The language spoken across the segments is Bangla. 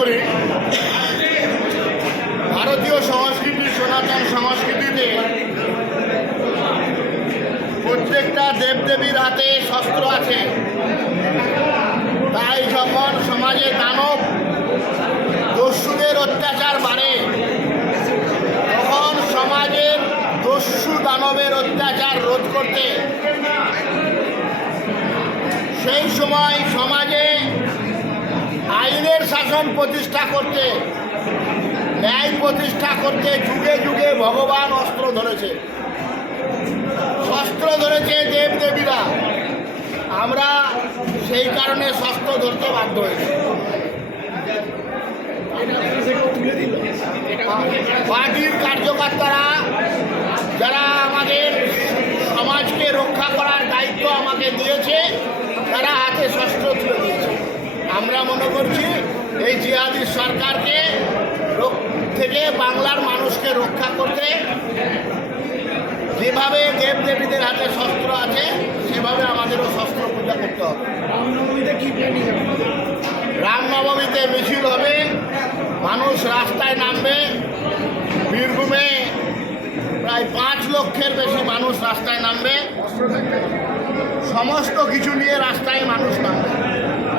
করি ভারতীয় সংস্কৃতি, সনাতন সংস্কৃতিতে প্রত্যেকটা দেবদেবীর হাতে শস্ত্র আছে। তাই যখন সমাজে দানব দস্যুদের অত্যাচার বাড়ে, তখন সমাজের দস্যু দানবের অত্যাচার রোধ করতে সেই সময় সমাজে শাসন প্রতিষ্ঠা করতে, ন্যায় প্রতিষ্ঠা করতে যুগে যুগে ভগবান অস্ত্র ধরেছে। শস্ত্র ধরেছে দেব দেবীরা। আমরা সেই কারণে শস্ত্র ধরতে বাধ্য হয়েছি। পার্টির কার্যকর্তারা, যারা আমাদের সমাজকে রক্ষা করার দায়িত্ব আমাকে দিয়েছে, তারা হাতে শস্ত্র তুলে দিয়েছে। আমরা মনে করছি এই জিহাদি সরকারকে থেকে বাংলার মানুষকে রক্ষা করতে যেভাবে দেবদেবীদের হাতে শস্ত্র আছে সেভাবে আমাদেরও শস্ত্র পূজা করতে হবে। রামনবমীতে কি প্ল্যানিং রামনবমীতে মিছিল হবে মানুষ রাস্তায় নামবে বীরভূমে প্রায় পাঁচ লক্ষের বেশি মানুষ রাস্তায় নামবে। সমস্ত কিছু নিয়ে রাস্তায় মানুষ নামবে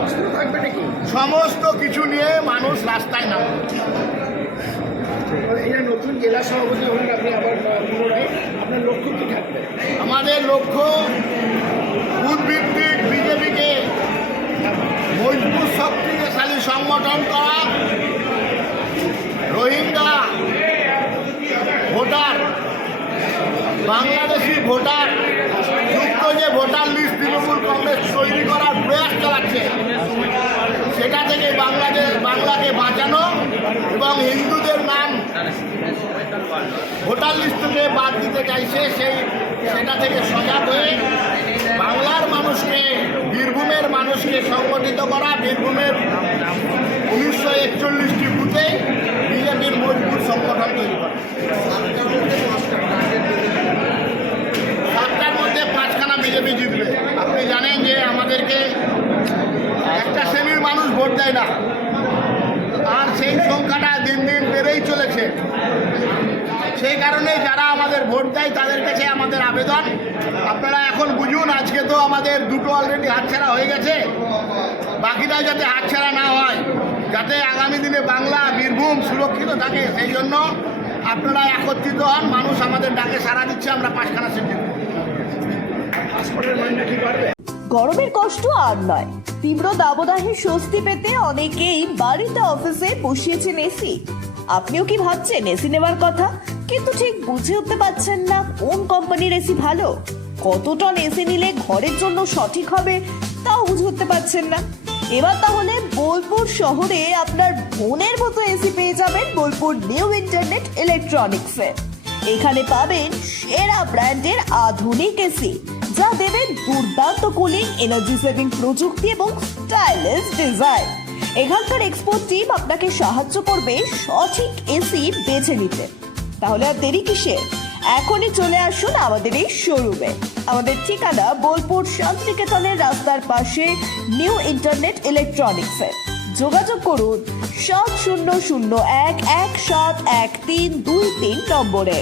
অস্ত্র থাকবে নাকি সমস্ত কিছু নিয়ে মানুষ রাস্তায় এই নতুন জেলা সভাপতি হলেন আপনি আবার পুনরায়। আপনার লক্ষ্য কি থাকবে? আমাদের লক্ষ্য বুথভিত্তিক বিজেপিকে মজবুত শক্তিশালী সংগঠন করা রোহিঙ্গা ভোটার বাংলাদেশি ভোটার যুক্ত যে ভোটার লিস্ট তৃণমূল কংগ্রেস তৈরি করার প্রয়াস চালাচ্ছে সেটা থেকে বাংলাদেশ বাংলাকে বাঁচানো এবং হিন্দুদের নাম ভোটার লিস্ট থেকে বাদ দিতে চাইছে সেই সেটা থেকে সজাগ হয়ে বাংলার মানুষকে, বীরভূমের মানুষকে সংগঠিত করা, বীরভূমের উনিশশো একচল্লিশটি বুথে বিজেপির মজবুত সংগঠন তৈরি করা। সাতটার মধ্যে পাঁচখানা বিজেপি জিতবে। আপনি জানেন যে আমাদেরকে একটা শ্রেণির মানুষ ভোট দেয় না আর সেই সংখ্যাটা দিন দিন বেড়েই চলেছে সেই কারণে যারা আমাদের ভোট দেয় তাদের কাছে আমাদের আবেদন। আপনারা এখন বুঝুন আজকে তো আমাদের দুটো অলরেডি হাতছাড়া হয়ে গেছে। বাকিটা যাতে হাতছাড়া না হয় যাতে আগামী দিনে বাংলা বীরভূম সুরক্ষিত থাকে সেই জন্য আপনারা একত্রিত হন। মানুষ আমাদের ডাকে সারা দিচ্ছে আমরা পাঁচখানা সিট গরমের কষ্ট আর নয়। তীব্র দাবদাহে স্বস্তি পেতে অনেকেই বাড়িতে অফিসে বসিয়েছেন এসি আপনিও কি ভাবছেন এসি নেওয়ার কথা? কিন্তু ঠিক বুঝে উঠতে পারছেন না কোন কোম্পানির এসি ভালো, কত টন এসি নিলে ঘরের জন্য সঠিক হবে তাও বুঝে উঠতে পারছেন না। এবার তাহলে বোলপুর শহরে আপনার মনের মতো এসি পেয়ে যাবেন বোলপুর নিউ ইন্টারনেট ইলেকট্রনিক্সে এখানে পাবেন সেরা ব্র্যান্ডের আধুনিক এসি যা দেবে দুর্দান্ত কুলিং এনার্জি সেভিং প্রযুক্তি এবং স্টাইলিশ ডিজাইন এখানকার এক্সপোর্ট টিম আপনাকে সাহায্য করবে সঠিক এসি বেছে নিতে। তাহলে আর দেরি কিসের? এখনই চলে আসুন আমাদের এই শোরুমে আমাদের ঠিকানা বোলপুর শান্তিনিকেতনের রাস্তার পাশে নিউ ইন্টারনেট ইলেকট্রনিক্সে যোগাযোগ করুন সাত শূন্য শূন্য এক এক সাত এক তিন দুই তিন নম্বরে।